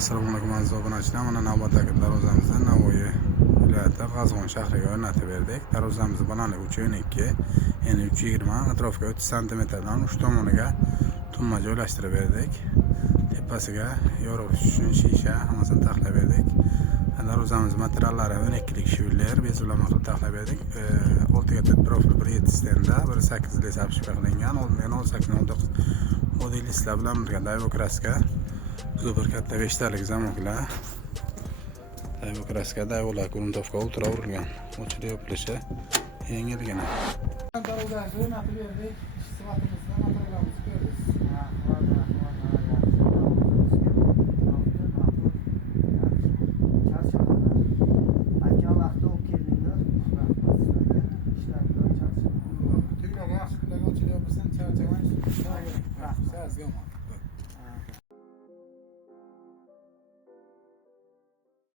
Assalomu alaykum aziz obunachilar. Mana navbatdagi darvozamizni Navoiy viloyati G'azg'on shahriga o'rnatib berdik. Darvozamiz balandligi 3.2, eni 3.20, atrofiga 30 cm dan uch tomoniga tumma joylashtirib berdik. Tepasiga yorug'lik uchun shisha hammasini taxlab berdik. Darvozamiz materiallari 12 lik shivler, bezulama qilib taxlab berdik. Oltiga to'rt profil 1.7 stenda, 1.8 lis apishka qilingan. Oldin 18-19 modelistlar bilan birga Dayvokraska super katta 5 talik zamoklar. Dayvokraska Dayvolar gruntovka ultra urilgan. Ochilib yopilishi yengilgina. Darvozamizni o'rnatib berdik.